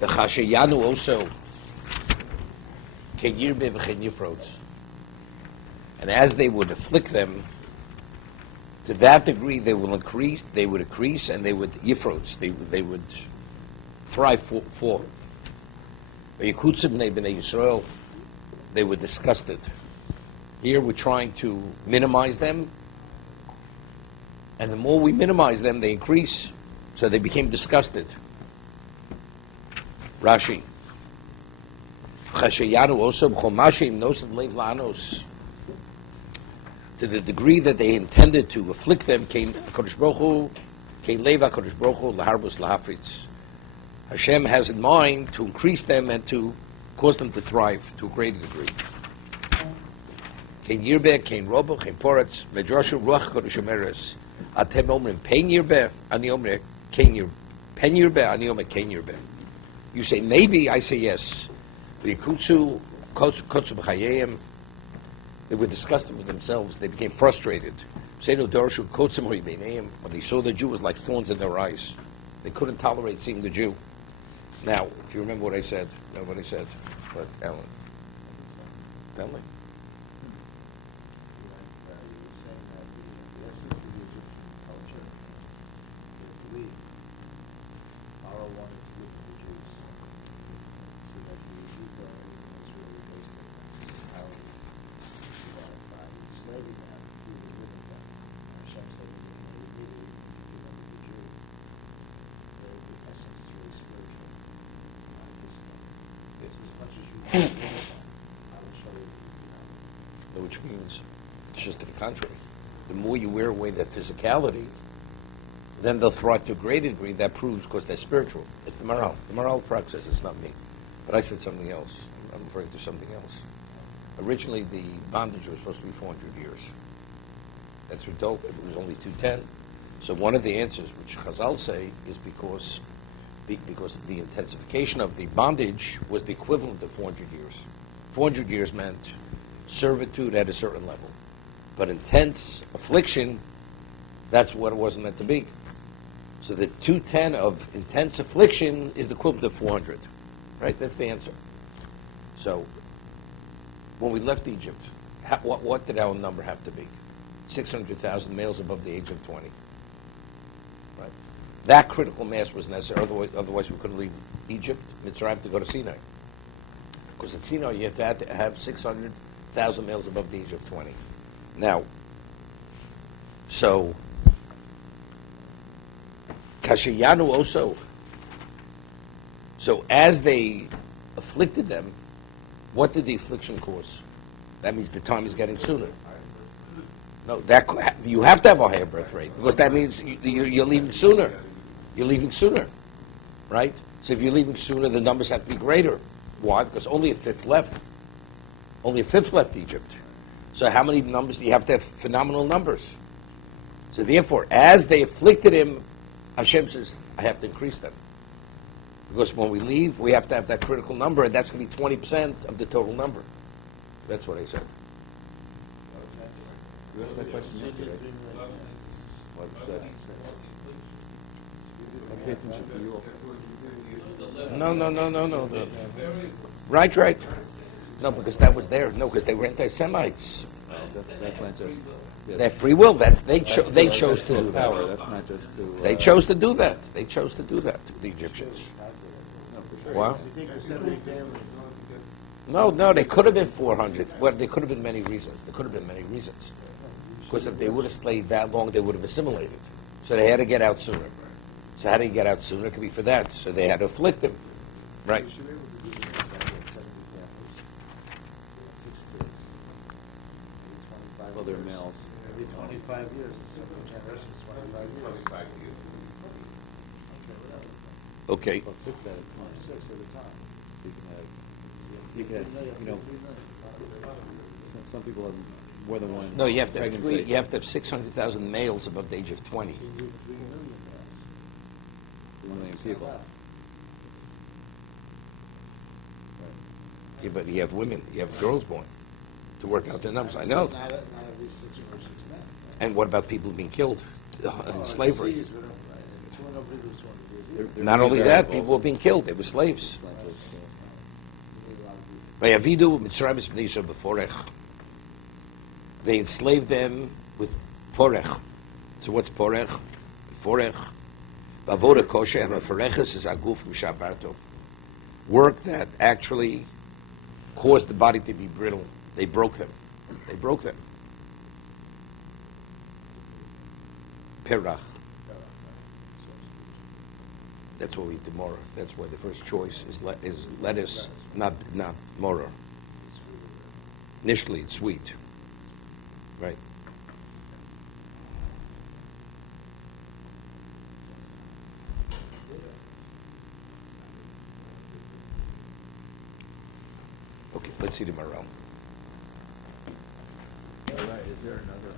The Chashayanu also Kegirbe v'chenyifrot. And as they would afflict them, to that degree they would increase, and they would yifrots, they would thrive for. Yekutzim b'nei Yisrael, they were disgusted. Here we're trying to minimize them, and the more we minimize them, they increase, so they became disgusted. Rashi. Chashayanu also b'chomashim nosad leiv la'anos. To the degree that they intended to afflict them, came HaKadosh Baruch Hu, came leiv HaKadosh Baruch Hu laharbus lahafritz. Hashem has in mind to increase them and to cause them to thrive to a greater degree. Kein yirbe, kein robo, kein poretz, medrashu ruach kodesh omeres. Atem omrim pein yirbe, ani omre kein yirbe. Pen yirbe, ani omre kein yirbe. You say maybe, I say yes. V'yikutsu kotsu b'chayim. They were disgusted with themselves. They became frustrated. Seidu dorshu kotzim hori beineim. When they saw the Jew, it was like thorns in their eyes. They couldn't tolerate seeing the Jew. Now, if you remember what I said, But Alan, tell me. Which means it's just to the contrary. The more you wear away that physicality, then they'll thrive to a greater degree. That proves because they're spiritual. It's the moral. The moral practice. It's not me. But I said something else. I'm referring to something else. Originally, the bondage was supposed to be 400 years. That's ridiculous. It was only 210. So one of the answers, which Chazal say, is because the intensification of the bondage was the equivalent of 400 years. 400 years meant servitude at a certain level. But intense affliction, that's what it wasn't meant to be. So the 210 of intense affliction is the equivalent of 400. Right? That's the answer. So when we left Egypt, what did our number have to be? 600,000 males above the age of 20. Right? That critical mass was necessary, otherwise we couldn't leave Egypt, Mitzrayim, to go to Sinai. Because at Sinai you have to have 600,000 males above the age of 20. Now, so Kashayanu also. So as they afflicted them, what did the affliction cause? That means the time is getting sooner. No, you have to have a higher birth rate because that means you're leaving sooner. You're leaving sooner, right? So if you're leaving sooner, the numbers have to be greater. Why? Because only a fifth left. Only a fifth left Egypt. So how many numbers do you have to have? Phenomenal numbers. So therefore, as they afflicted him, Hashem says, I have to increase them. Because when we leave, we have to have that critical number, and that's going to be 20% of the total number. That's what I said. You asked that question yesterday. What said? I pay attention to you also. No. Right. No, because that was there. No, because they were anti-Semites. That's not just... Yes. Their free will. They chose to do that. Power. That's not just to... They chose to do that. They chose to do that, the Egyptians. No, for sure. Wow. No, they could have been 400. Well, there could have been many reasons. Because if they would have stayed that long, they would have assimilated. So they had to get out sooner. So how do you get out sooner? It could be for that. So they had to afflict them. Right. Well, they're males. 25 years. 25 years. Okay. Well, 6 at a time. 6 at a time. You can have, some people have more than one. No, you have to have pregnancy. You have to have 600,000 males above the age of 20. 3 million people. Right. Yeah, but you have women, you have girls born to work out their numbers. I know. And what about people being killed in slavery? don't know if it was one of those. They're Not only that, variables. people were being killed. They were slaves. Vayavidu Mitzrayim es bnei Yisrael b'forech. They enslaved them with porech. So what's porech? Forech. Bavoda kosher and foreches is aguf mishabarto. Work that actually caused the body to be brittle. They broke them. They broke them. Perach. That's what we eat tomorrow. That's why the first choice is lettuce, not mortar. Initially, it's sweet, right? Okay, let's see the morale. All right, is there another